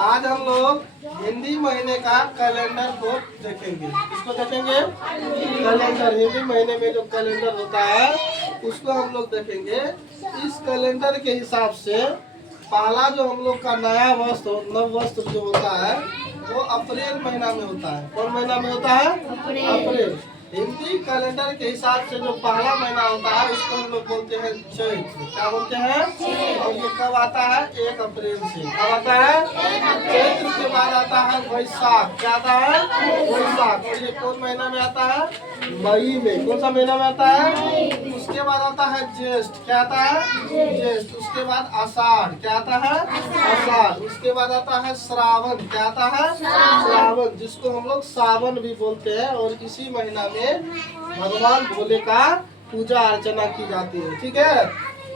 आज हम लोग हिंदी महीने का कैलेंडर को देखेंगे। किसको देखेंगे? कैलेंडर। हिंदी महीने में जो कैलेंडर होता है उसको हम लोग देखेंगे। इस कैलेंडर के हिसाब से पहला जो हम लोग का नया वस्त्र नव वस्त्र जो होता है वो अप्रैल महीना में होता है। कौन महीना में होता है? अप्रैल। हिंदी कैलेंडर के हिसाब से जो पहला महीना होता है उसको हम लोग बोलते हैं चैत्र। क्या बोलते हैं? और ये कब आता है? 1 अप्रैल से। कब आता है? चैत्र के बाद आता है वैशाख। क्या आता है? वैशाख। और ये कौन महीना में आता है? मई में। कौन सा महीना में आता है? उसके बाद आता है ज्येष्ठ। क्या आता है? ज्येष्ठ। उसके बाद आषाढ़। क्या आता है? आषाढ़। उसके बाद आता है श्रावण। क्या आता है? श्रावण, जिसको हम लोग सावन भी बोलते हैं। और इसी महीना में भगवान भोले का पूजा अर्चना की जाती है। ठीक है।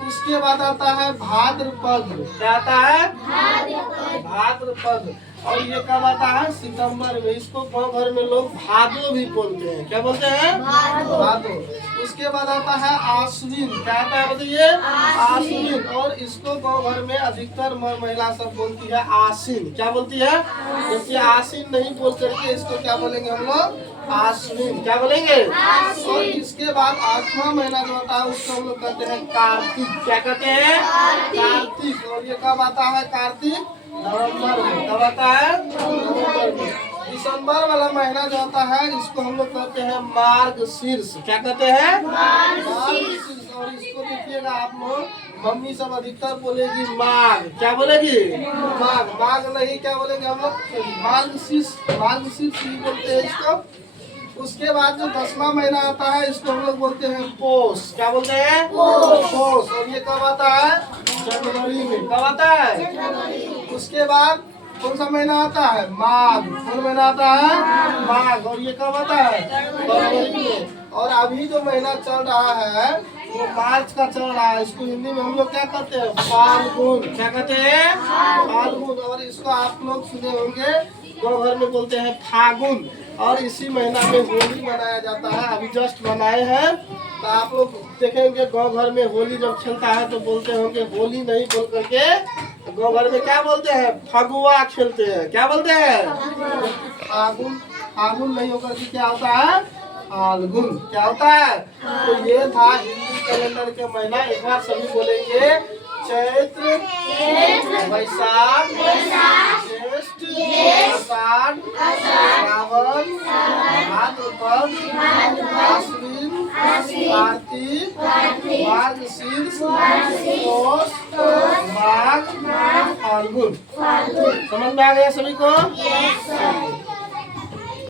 उसके बाद आता है भाद्रपद। क्या आता है? भाद्रपद। और ये कब आता है? सितंबर में। इसको गाँव भर में लोग भादो भी बोलते हैं। क्या बोलते हैं? भादो। उसके बाद आता है आश्विन। क्या आता है बताइए? आश्विन। और इसको गाँव भर में अधिकतर महिला सब बोलती है आश्विन। क्या बोलती है? जैसे आश्विन नहीं बोल करके इसको क्या बोलेंगे हम लोग? आश्विन। क्या बोलेंगे? और इसके बाद 8वां महीना जो होता है उसको हम लोग कहते हैं कार्तिक। क्या कहते हैं? कार्तिक। और ये कब आता है? कार्तिक नवंबर में। कब आता है? नवंबर में। दिसंबर वाला महीना जो होता है इसको हम लोग कहते हैं मार्गशीर्ष। क्या कहते हैं? मार्गशीर्ष। और इसको देखिएगा आप लोग, मम्मी सब अधिकतर बोलेगी माघ। क्या बोलेगी? माघ। माघ नहीं, क्या बोलेंगे हम लोग? मार्गशीर्ष। मार्गशीर्ष ही बोलते हैं इसको। उसके बाद जो 10वां महीना आता है इसको हम लोग बोलते हैं पोष। क्या बोलते हैं? पोष। और ये कब आता है? जनवरी में। कब आता है? उसके बाद कौन सा महीना आता है? माघ। कौन महीना आता है? माघ। और ये कब आता है? फरवरी में। और अभी जो महीना चल रहा है वो मार्च का चल रहा है। इसको हिंदी में हम लोग क्या कहते हैं? फाल्गुन। क्या कहते हैं? फाल्गुन। और इसको आप लोग सुने होंगे गाँव भर में बोलते हैं फागुन। और इसी महीना में होली मनाया जाता है। अभी जस्ट मनाए हैं। तो आप लोग देखेंगे गाँव घर में होली जब खेलता है तो बोलते होंगे होली नहीं बोल करके गाँव घर में क्या बोलते हैं? फगुआ खेलते हैं। क्या बोलते हैं? फागुन। फागुन नहीं होकर के क्या होता है? फाल्गुन। क्या होता है? तो ये था हिंदी कैलेंडर के महीना। एक बार सभी बोलेंगे चैत्र, वैशाख, ज्येष्ठ, आषाढ़, श्रावण, भाद्रपद, आश्विन, कार्तिक, मार्गशीर्ष, पौष, माघ, फाल्गुन। समझ में आ गया सभी को?